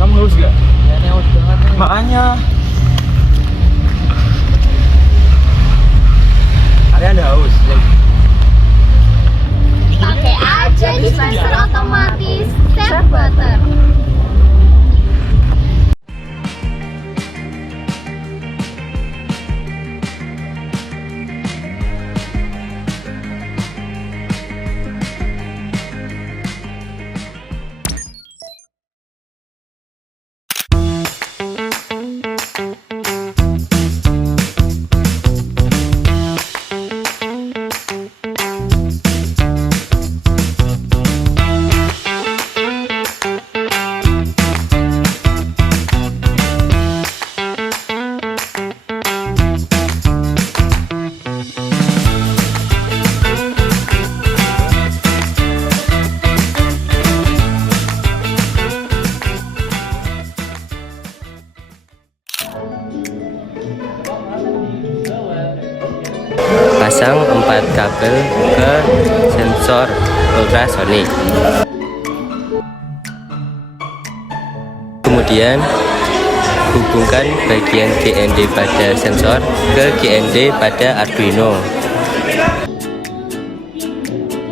Kamu haus gak? Ya ini haus banget nih. Makanya kalian haus. Pakai aja dispenser otomatis Save Water. Pasang 4 kabel ke sensor ultrasonik. Kemudian hubungkan bagian GND pada sensor ke GND pada Arduino.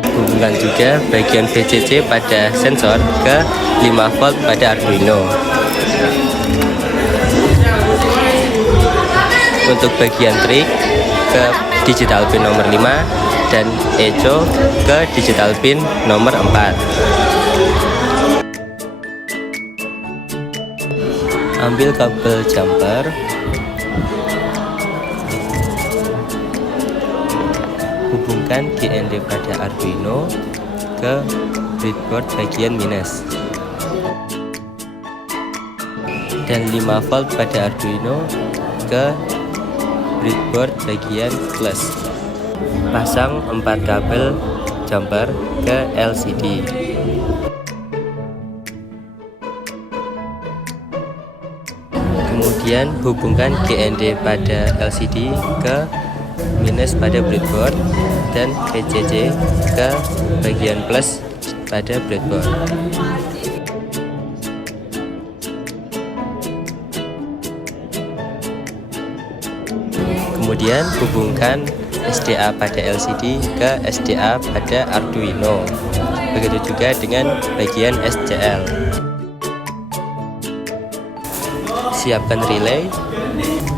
Hubungkan juga bagian VCC pada sensor ke 5 volt pada Arduino. Untuk bagian trik ke digital pin nomor 5 dan echo ke digital pin nomor 4. Ambil kabel jumper, hubungkan GND pada Arduino ke breadboard bagian minus dan 5 volt pada Arduino ke breadboard bagian plus. Pasang 4 kabel jumper ke LCD. Kemudian hubungkan GND pada LCD ke minus pada breadboard dan VCC ke bagian plus pada breadboard. Kemudian hubungkan SDA pada LCD ke SDA pada Arduino. Begitu juga dengan bagian SCL. Siapkan relay,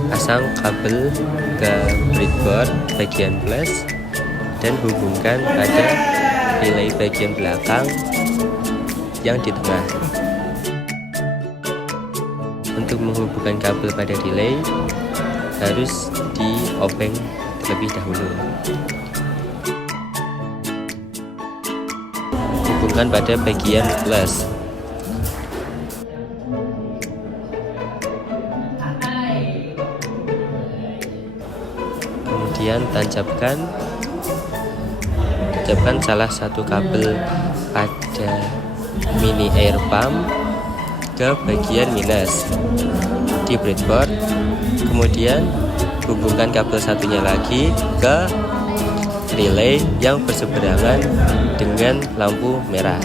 pasang kabel ke breadboard bagian plus dan hubungkan pada relay bagian belakang yang di tengah. Untuk menghubungkan kabel pada relay harus di-obeng terlebih dahulu. Hubungkan pada bagian plus. Kemudian tancapkan salah satu kabel pada mini air pump ke bagian minus di breadboard. Kemudian hubungkan kabel satunya lagi ke relay yang berseberangan dengan lampu merah.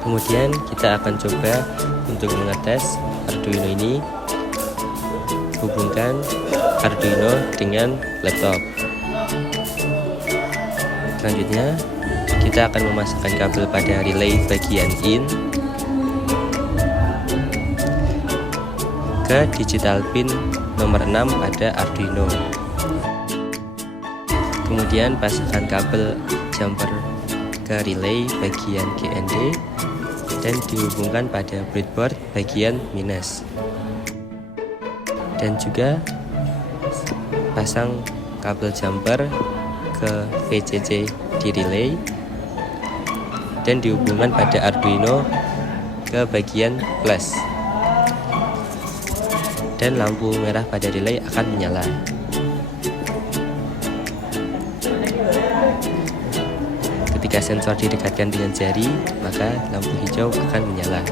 Kemudian kita akan coba untuk mengetes Arduino ini. Hubungkan Arduino dengan laptop. Selanjutnya kita akan memasukkan kabel pada relay bagian in ke digital pin nomor 6 pada Arduino. Kemudian pasangkan kabel jumper ke relay bagian GND dan dihubungkan pada breadboard bagian minus. Dan juga pasang kabel jumper ke VCC di relay dan dihubungkan pada Arduino ke bagian plus, dan lampu merah pada relay akan menyala. Ketika sensor didekatkan dengan jari, maka lampu hijau akan menyala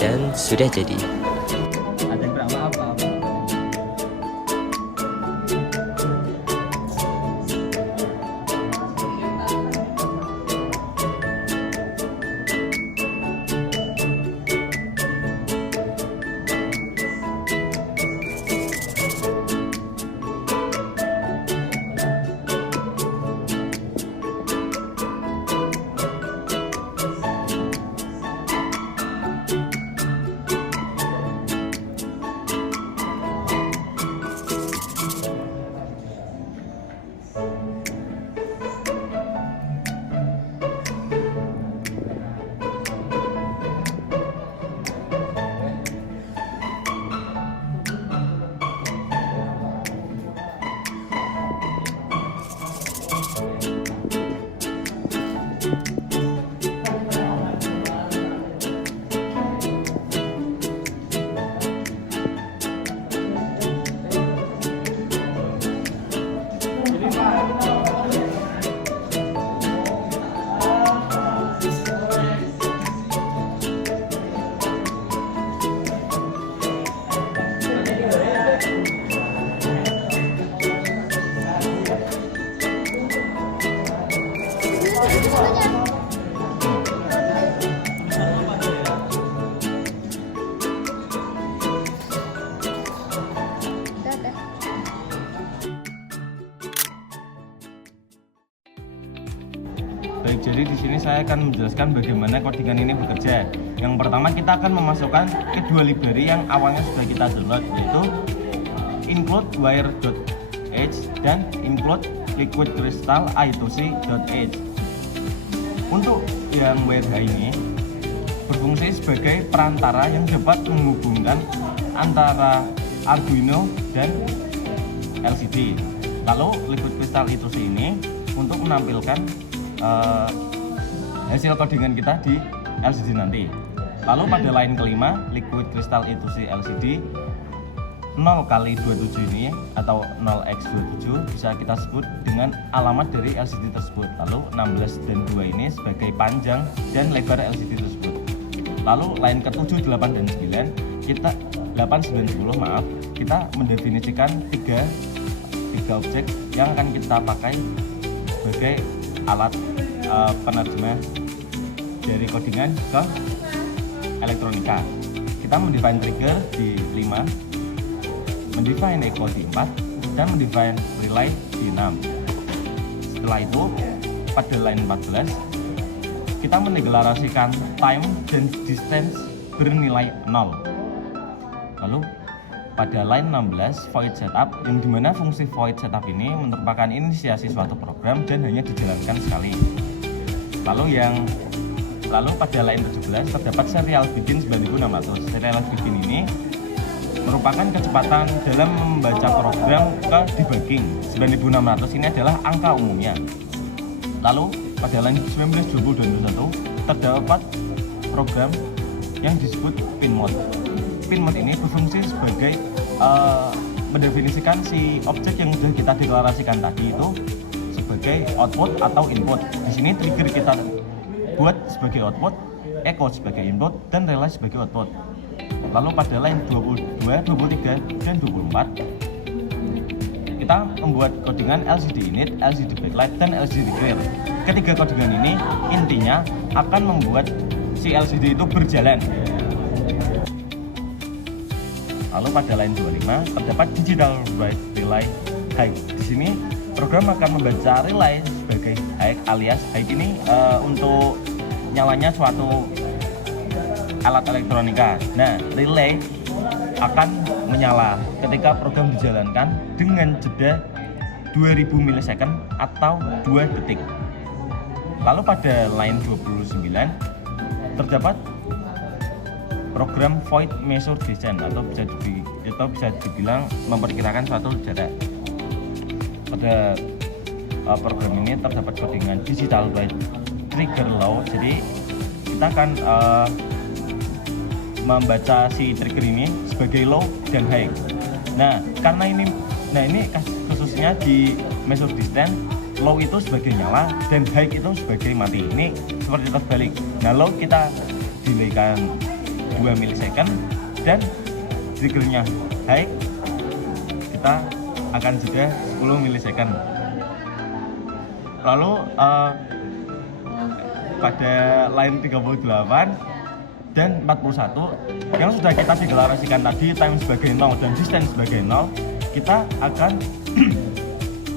dan sudah jadi. Ada yang berapa apa? Baik, jadi di sini saya akan menjelaskan bagaimana codingan ini bekerja. Yang pertama kita akan memasukkan kedua library yang awalnya sudah kita download, yaitu include wire.h dan include liquid crystal I2C.h. Untuk yang WireH ini berfungsi sebagai perantara yang dapat menghubungkan antara Arduino dan LCD. Lalu liquid crystal I2C ini untuk menampilkan hasil codingan kita di LCD nanti. Lalu pada line kelima, liquid crystal I2C LCD 0x27 ini atau 0x27 bisa kita sebut dengan alamat dari LCD tersebut. Lalu 16 dan 2 ini sebagai panjang dan lebar LCD tersebut. Lalu line ke-7, 8 dan 9 kita 8, 9, 10 maaf, kita mendefinisikan tiga objek yang akan kita pakai sebagai alat penerjemah dari codingan ke elektronika. Kita mendefine trigger di 5, mendefine echo di 4, dan mendefine relay di 6. Setelah itu pada line 14 kita mendeklarasikan time dan distance bernilai 0. Lalu pada line 16 void setup, yang dimana fungsi void setup ini merupakan inisiasi suatu program dan hanya dijalankan sekali. Lalu pada line 17 terdapat serial begin 9600. Serial begin ini merupakan kecepatan dalam membaca program ke debugging. 9600 ini adalah angka umumnya. Lalu pada line 19, 20 dan 21 terdapat program yang disebut pin mode. Pin mode ini berfungsi sebagai mendefinisikan si objek yang sudah kita deklarasikan tadi itu sebagai output atau input. Di sini trigger kita buat sebagai output, echo sebagai input, dan relay sebagai output. Lalu pada line 22, 23, dan 24 kita membuat codingan LCD init, LCD backlight, dan LCD clear. Ketiga codingan ini intinya akan membuat si LCD itu berjalan. Lalu pada line 25 terdapat digital write relay high. Di sini program akan membaca relay sebagai high, alias high ini untuk nyalanya suatu alat elektronika. Nah, relay akan menyala ketika program dijalankan dengan jeda 2000 millisecond atau 2 detik. Lalu pada line 29 terdapat program void measure distance atau bisa dibilang memperkirakan suatu jarak. Pada program ini terdapat codingan digital write trigger low. Jadi kita akan membaca si trigger ini sebagai low dan high. Nah, karena ini khususnya di measure distance, low itu sebagai nyala dan high itu sebagai mati. Ini seperti terbalik. Nah, low kita delaykan 2 millisecond dan triggernya high kita akan jeda 10 millisecond. Lalu pada line 38 dan 41 yang sudah kita deklarasikan tadi, time sebagai 0 dan distance sebagai 0, kita akan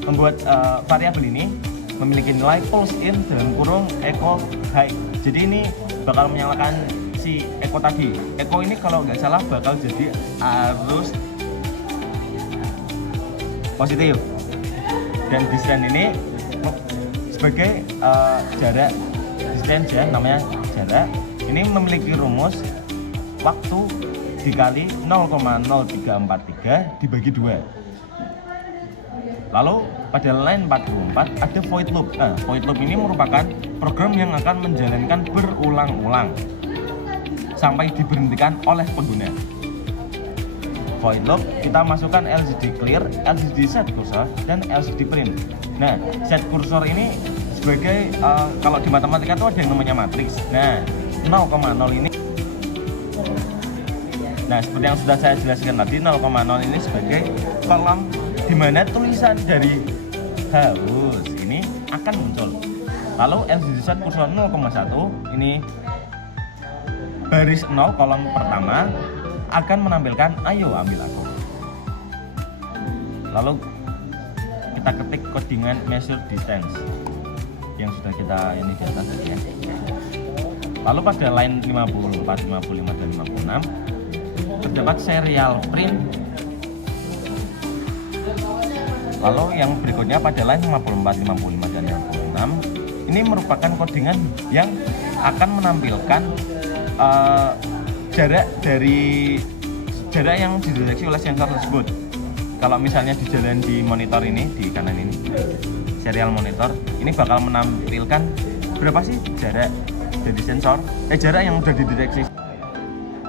membuat variabel ini memiliki nilai pulse in dalam kurung echo high. Jadi ini bakal menyalakan si echo tadi. Echo ini kalau nggak salah bakal jadi arus positif, dan distance ini sebagai jarak. Distance ya, namanya jarak. Ini memiliki rumus waktu dikali 0,0343 dibagi 2. Lalu pada line 44 ada void loop. Nah, void loop ini merupakan program yang akan menjalankan berulang-ulang sampai diberhentikan oleh pengguna. Void loop kita masukkan LCD clear, LCD set cursor, dan LCD print. Nah, set cursor ini sebagai kalau di matematika itu ada yang namanya matriks. Nah, 0,0 ini, nah seperti yang sudah saya jelaskan tadi, 0,0 ini sebagai kolom di mana tulisan dari harus ini akan muncul. Lalu LCD set cursor 0,1 ini baris 0 kolom pertama akan menampilkan ayo ambil aku. Lalu kita ketik codingan measure distance yang sudah kita ini di atas ya. Lalu pada line 54, 55 dan 56 terdapat serial print. Lalu yang berikutnya pada line 54, 55 dan 56 ini merupakan codingan yang akan menampilkan jarak yang dideteksi oleh sensor tersebut. Kalau misalnya di jalan di monitor ini, di kanan ini serial monitor, ini bakal menampilkan berapa sih jarak dari sensor, jarak yang sudah dideteksi,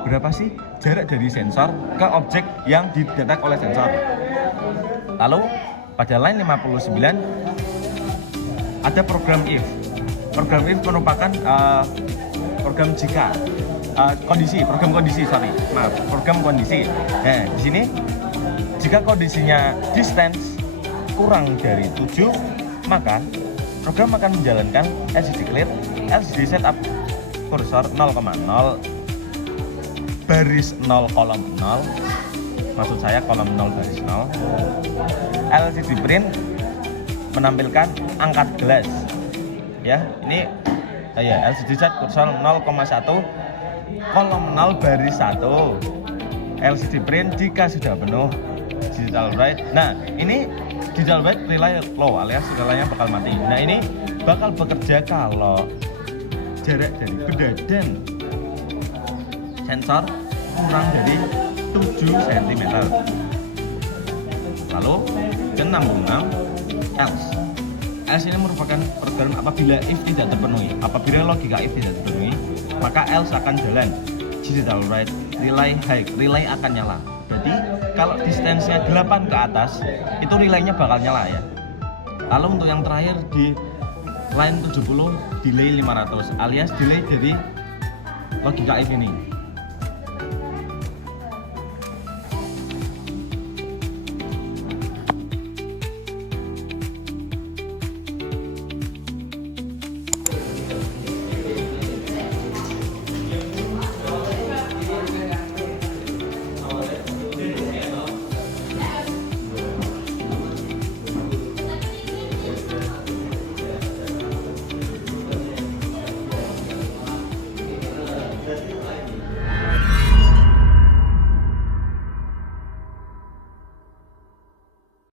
berapa sih jarak dari sensor ke objek yang didetek oleh sensor. Lalu pada line 59 ada program if. Program if merupakan program jika program kondisi. Nah, di sini jika kondisinya distance kurang dari 7, maka program akan menjalankan LCD clear, LCD setup kursor 0,0 baris 0 kolom 0, maksud saya kolom 0 baris 0. LCD print menampilkan angka gelas ya, ini LCD set kursor 0,1 kolom 0 baris 1. LCD print jika sudah penuh digital write. Nah, ini digital write relay low alias relaynya bakal mati. Nah, ini bakal bekerja kalau jarak dari benda dan sensor kurang dari 7 cm. Lalu ke 66 else. Else ini merupakan program apabila if tidak terpenuhi. Apabila logika if tidak terpenuhi, maka else akan jalan. Digital write relay high, relay akan nyala. Jadi kalau distance-nya 8 ke atas, itu relaynya bakal nyala ya. Lalu untuk yang terakhir di line 70 delay 500 alias delay dari logika if ini.